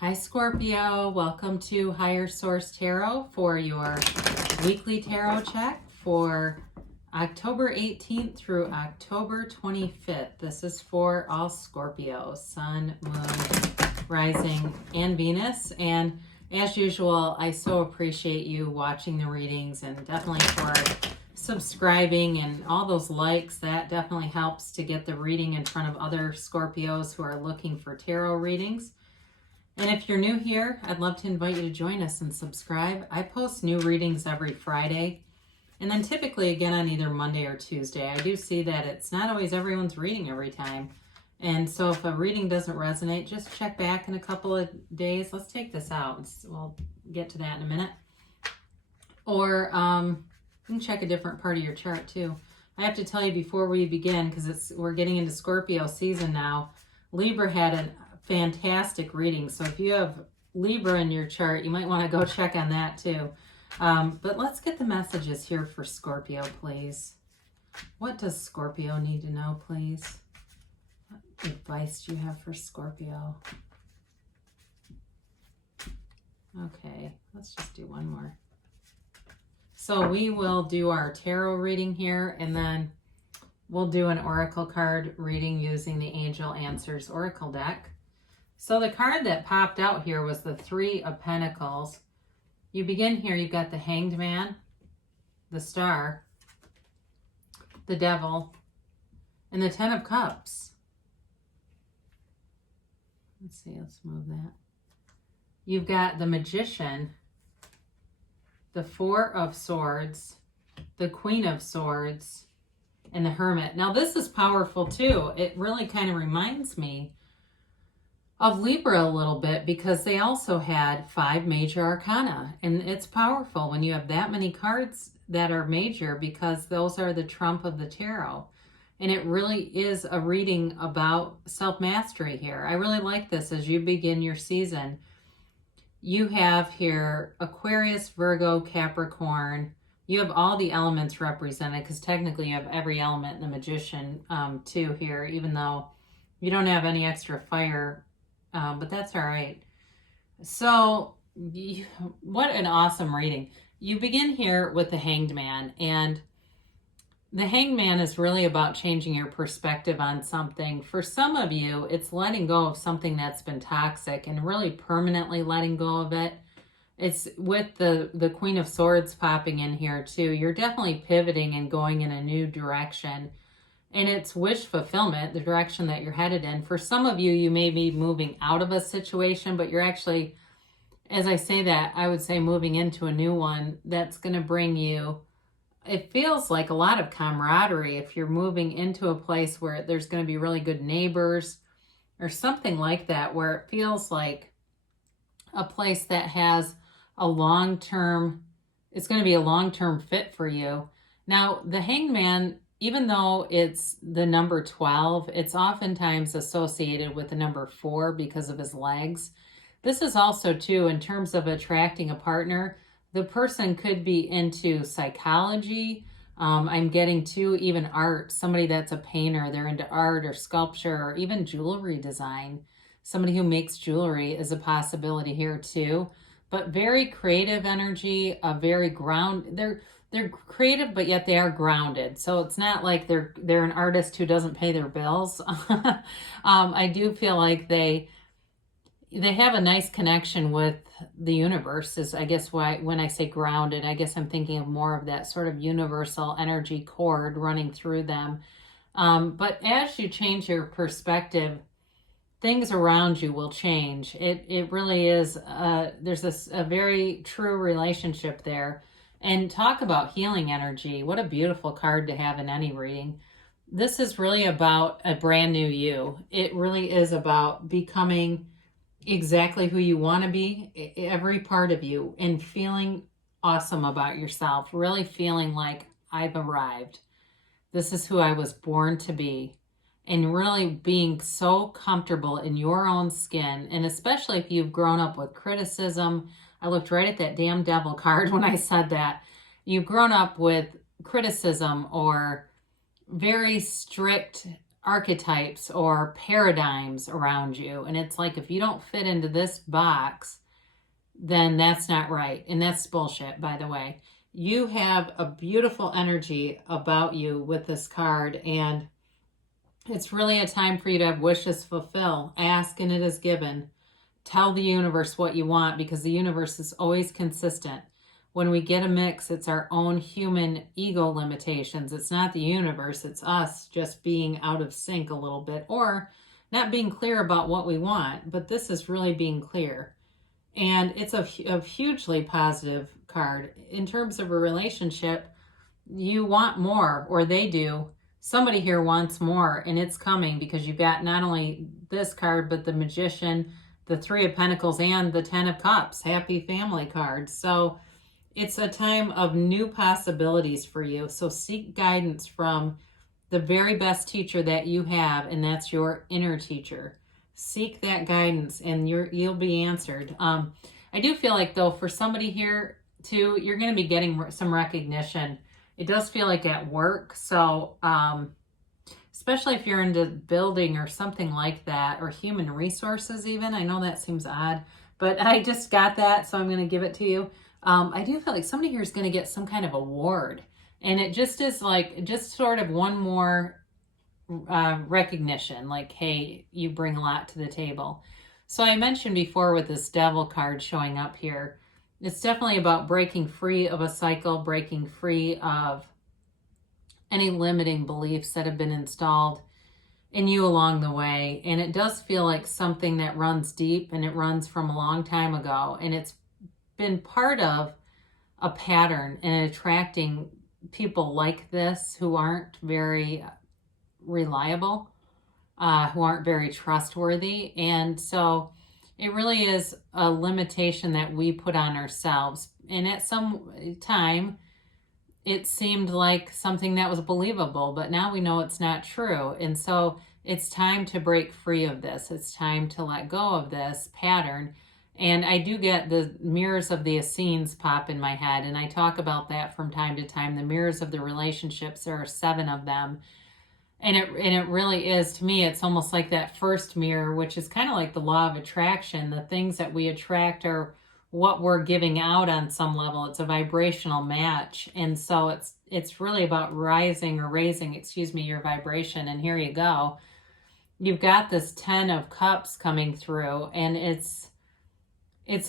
Hi Scorpio, welcome to Higher Source Tarot for your weekly tarot check for October 18th through October 25th. This is for all Scorpios, Sun, Moon, Rising, and Venus. And as usual, I so appreciate you watching the readings and definitely for subscribing and all those likes. That definitely helps to get the reading in front of other Scorpios who are looking for tarot readings. And if you're new here, I'd love to invite you to join us and subscribe. I post new readings every Friday, and then typically again on either Monday or Tuesday. I do see that it's not always everyone's reading every time. And so if a reading doesn't resonate, just check back in a couple of days. Let's take this out. We'll get to that in a minute. Or you can check a different part of your chart too. I have to tell you before we begin, because we're getting into Scorpio season now, Libra had a fantastic reading. So if you have Libra in your chart, you might want to go check on that too. But let's get the messages here for Scorpio, please. What does Scorpio need to know, please? What advice do you have for Scorpio? Okay, let's just do one more. So we will do our tarot reading here, and then we'll do an oracle card reading using the Angel Answers Oracle deck. So the card that popped out here was the Three of Pentacles. You begin here, you've got the Hanged Man, the Star, the Devil, and the Ten of Cups. Let's see, let's move that. You've got the Magician, the Four of Swords, the Queen of Swords, and the Hermit. Now this is powerful too. It really kind of reminds me of Libra a little bit, because they also had 5 major arcana, and it's powerful when you have that many cards that are major, because those are the trump of the tarot. And it really is a reading about self-mastery here. I really like this as you begin your season. You have here Aquarius, Virgo, Capricorn. You have all the elements represented, because technically you have every element in the Magician too here, even though you don't have any extra fire. But that's all right. So what an awesome reading. You begin here with the Hanged Man, and the Hanged Man is really about changing your perspective on something. For some of you, it's letting go of something that's been toxic and really permanently letting go of it. It's with the Queen of Swords popping in here too. You're definitely pivoting and going in a new direction. And it's wish fulfillment, the direction that you're headed in. For some of you, you may be moving out of a situation, but you're actually, as I say that, I would say moving into a new one that's going to bring you, it feels like a lot of camaraderie if you're moving into a place where there's going to be really good neighbors or something like that, where it feels like a place that has a long-term, it's going to be a long-term fit for you. Now, the Hanged Man, even though it's the number 12, it's oftentimes associated with the number 4 because of his legs. This is also, too, in terms of attracting a partner, the person could be into psychology. I'm getting to even art, somebody that's a painter, they're into art or sculpture or even jewelry design. Somebody who makes jewelry is a possibility here, too. But very creative energy, a very they're creative, but yet they are grounded. So it's not like they're an artist who doesn't pay their bills. I do feel like they have a nice connection with the universe, is I guess why when I say grounded, I guess I'm thinking of more of that sort of universal energy cord running through them. But as you change your perspective, things around you will change. It really is, there's a very true relationship there. And talk about healing energy. What a beautiful card to have in any reading. This is really about a brand new you. It really is about becoming exactly who you want to be, every part of you, and feeling awesome about yourself, really feeling like I've arrived. This is who I was born to be. And really being so comfortable in your own skin, and especially if you've grown up with criticism. I looked right at that damn devil card when I said that. You've grown up with criticism or very strict archetypes or paradigms around you. And it's like, if you don't fit into this box, then that's not right. And that's bullshit, by the way. You have a beautiful energy about you with this card, and it's really a time for you to have wishes fulfill. Ask and it is given. Tell the universe what you want, because the universe is always consistent. When we get a mix, it's our own human ego limitations. It's not the universe, it's us just being out of sync a little bit, or not being clear about what we want. But this is really being clear. And it's a hugely positive card. In terms of a relationship, you want more, or they do. Somebody here wants more, and it's coming, because you've got not only this card, but the Magician, the Three of Pentacles, and the Ten of Cups. Happy family cards. So it's a time of new possibilities for you. So seek guidance from the very best teacher that you have, and that's your inner teacher. Seek that guidance, and you'll be answered. I do feel like, though, for somebody here too, you're going to be getting some recognition. It does feel like at work. So especially if you're into building or something like that, or human resources even. I know that seems odd, but I just got that, so I'm going to give it to you. I do feel like somebody here is going to get some kind of award, and it just is like, just sort of one more recognition, like, hey, you bring a lot to the table. So I mentioned before with this Devil card showing up here, it's definitely about breaking free of a cycle, breaking free of any limiting beliefs that have been installed in you along the way. And it does feel like something that runs deep, and it runs from a long time ago, and it's been part of a pattern in attracting people like this who aren't very reliable, who aren't very trustworthy. And so it really is a limitation that we put on ourselves. And at some time, it seemed like something that was believable, but now we know it's not true. And so it's time to break free of this. It's time to let go of this pattern. And I do get the mirrors of the Essenes pop in my head, and I talk about that from time to time. The mirrors of the relationships, there are 7 of them. And it really is, to me, it's almost like that first mirror, which is kind of like the law of attraction. The things that we attract are what we're giving out on some level. It's a vibrational match. And so it's really about raising your vibration. And here you go. You've got this 10 of Cups coming through, and it's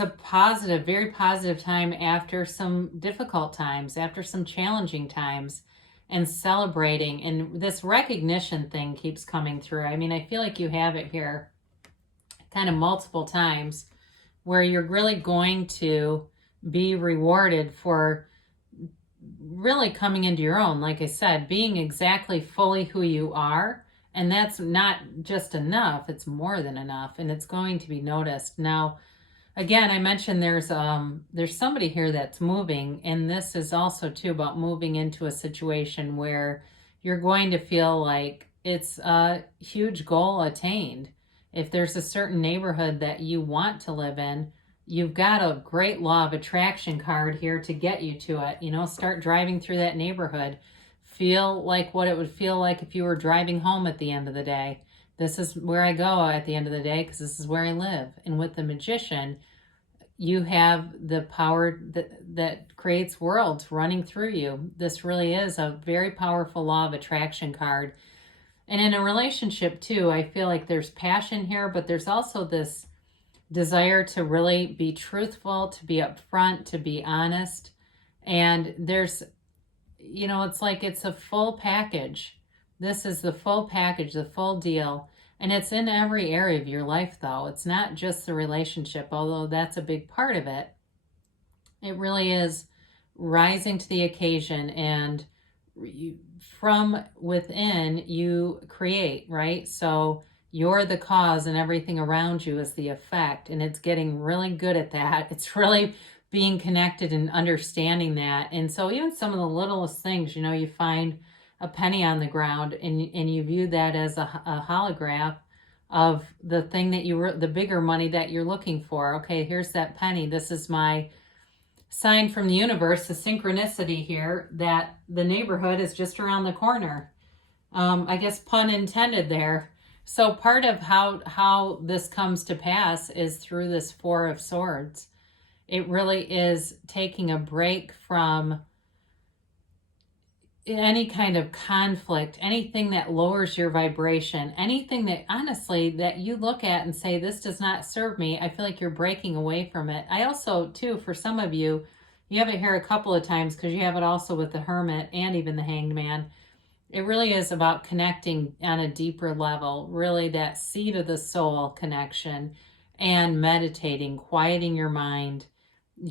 a positive, very positive time after some difficult times, after some challenging times, and celebrating. And this recognition thing keeps coming through. I mean, I feel like you have it here kind of multiple times, where you're really going to be rewarded for really coming into your own. Like I said, being exactly fully who you are. And that's not just enough, it's more than enough, and it's going to be noticed. Now, again, I mentioned there's somebody here that's moving, and this is also too about moving into a situation where you're going to feel like it's a huge goal attained. If there's a certain neighborhood that you want to live in, you've got a great law of attraction card here to get you to it. You know, start driving through that neighborhood. Feel like what it would feel like if you were driving home at the end of the day. This is where I go at the end of the day, because this is where I live. And with the Magician, you have the power that creates worlds running through you. This really is a very powerful law of attraction card. And in a relationship too, I feel like there's passion here, but there's also this desire to really be truthful, to be upfront, to be honest. And there's, you know, it's like it's a full package. This is the full package, the full deal. And it's in every area of your life, though. It's not just the relationship, although that's a big part of it. It really is rising to the occasion, and from within you create, right? So you're the cause, and everything around you is the effect, and it's getting really good at that. It's really being connected and understanding that. And so even some of the littlest things, you know, you find a penny on the ground, and you view that as a holograph of the thing that the bigger money that you're looking for. Okay, here's that penny. This is my sign from the universe, the synchronicity here, that the neighborhood is just around the corner. I guess pun intended there. So part of how this comes to pass is through this Four of Swords. It really is taking a break from any kind of conflict, anything that lowers your vibration, anything that honestly that you look at and say, this does not serve me. I feel like you're breaking away from it. I also, too, for some of you, you have it here a couple of times because you have it also with the Hermit and even the Hanged Man. It really is about connecting on a deeper level, really that seed of the soul connection, and meditating, quieting your mind,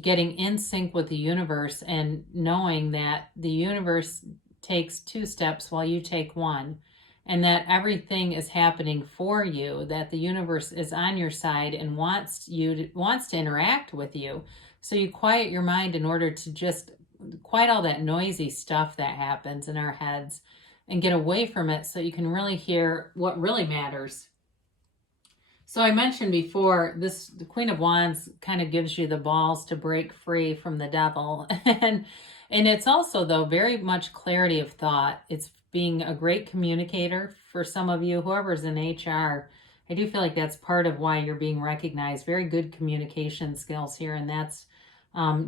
getting in sync with the universe, and knowing that the universe takes 2 steps while you take 1, and that everything is happening for you, that the universe is on your side and wants to interact with you. So you quiet your mind in order to just quiet all that noisy stuff that happens in our heads and get away from it so you can really hear what really matters. So I mentioned before, the Queen of Wands kind of gives you the balls to break free from the devil. And it's also, though, very much clarity of thought. It's being a great communicator for some of you, whoever's in HR. I do feel like that's part of why you're being recognized. Very good communication skills here, and that's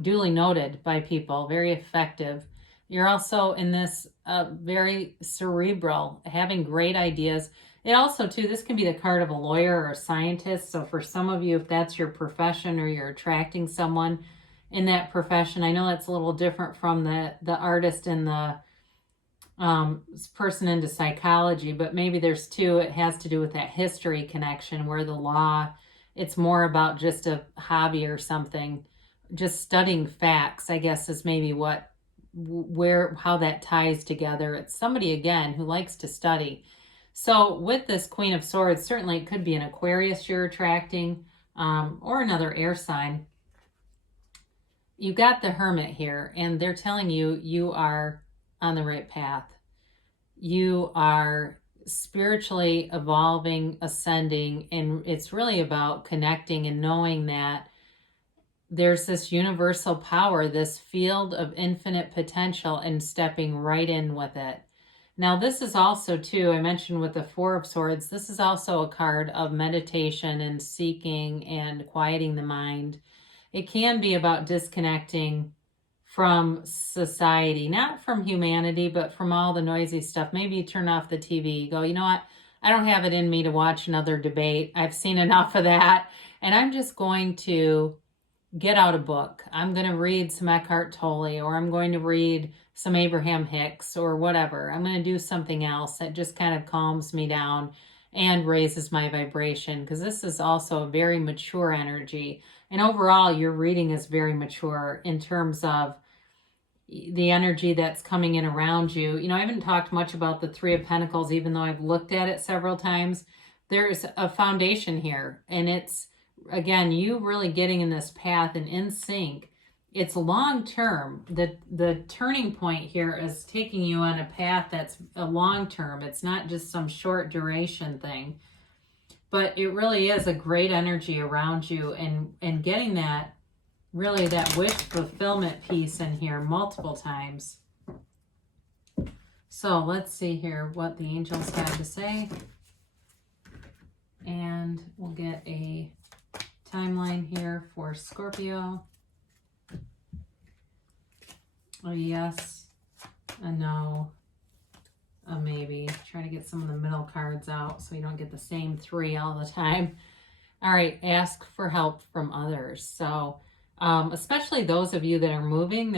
duly noted by people. Very effective. You're also in this very cerebral, having great ideas. It also, too, this can be the card of a lawyer or a scientist. So for some of you, if that's your profession or you're attracting someone in that profession, I know that's a little different from the artist and the person into psychology, but maybe there's 2. It has to do with that history connection where the law, it's more about just a hobby or something. Just studying facts, I guess, is maybe how that ties together. It's somebody, again, who likes to study. So with this Queen of Swords, certainly it could be an Aquarius you're attracting, or another air sign. You got the Hermit here, and they're telling you you are on the right path. You are spiritually evolving, ascending, and it's really about connecting and knowing that there's this universal power, this field of infinite potential, and stepping right in with it. Now, this is also, too, I mentioned with the Four of Swords, this is also a card of meditation and seeking and quieting the mind. It can be about disconnecting from society, not from humanity, but from all the noisy stuff. Maybe you turn off the TV, you go, you know what? I don't have it in me to watch another debate. I've seen enough of that, and I'm just going to get out a book. I'm going to read some Eckhart Tolle, or I'm going to read some Abraham Hicks or whatever. I'm going to do something else that just kind of calms me down and raises my vibration, because this is also a very mature energy. And overall, your reading is very mature in terms of the energy that's coming in around you. You know, I haven't talked much about the Three of Pentacles, even though I've looked at it several times. There's a foundation here, and it's, again, you really getting in this path and in sync. It's long term. The turning point here is taking you on a path that's a long term. It's not just some short duration thing, but it really is a great energy around you, and getting that, really, that wish fulfillment piece in here multiple times. So let's see here what the angels have to say, and we'll get a timeline here for Scorpio. A yes, a no, a maybe. Try to get some of the middle cards out so you don't get the same 3 all the time. All right, ask for help from others. So especially those of you that are moving,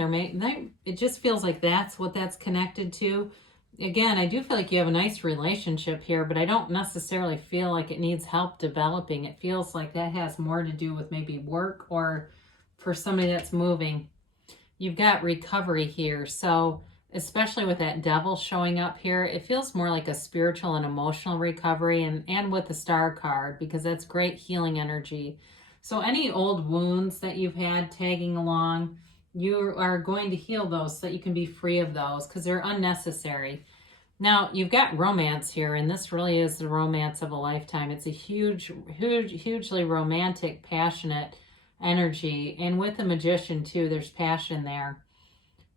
it just feels like that's what that's connected to. Again, I do feel like you have a nice relationship here, but I don't necessarily feel like it needs help developing. It feels like that has more to do with maybe work, or for somebody that's moving. You've got recovery here. So especially with that devil showing up here, it feels more like a spiritual and emotional recovery, and with the Star card, because that's great healing energy. So any old wounds that you've had tagging along, you are going to heal those so that you can be free of those, because they're unnecessary. Now, you've got romance here, and this really is the romance of a lifetime. It's a hugely romantic, passionate energy. And with the Magician, too, there's passion there.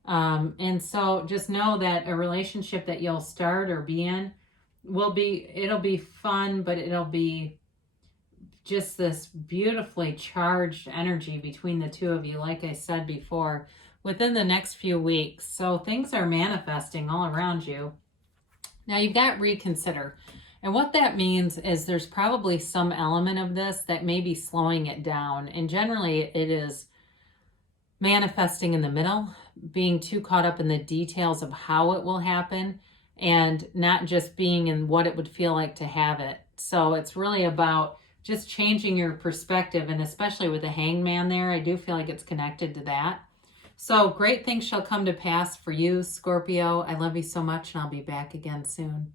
And so just know that a relationship that you'll start or be in it'll be fun, but it'll be just this beautifully charged energy between the two of you, like I said before, within the next few weeks. So things are manifesting all around you. Now you've got reconsider. And what that means is there's probably some element of this that may be slowing it down. And generally it is manifesting in the middle, being too caught up in the details of how it will happen and not just being in what it would feel like to have it. So it's really about just changing your perspective, and especially with the hangman there, I do feel like it's connected to that. So great things shall come to pass for you, Scorpio. I love you so much, and I'll be back again soon.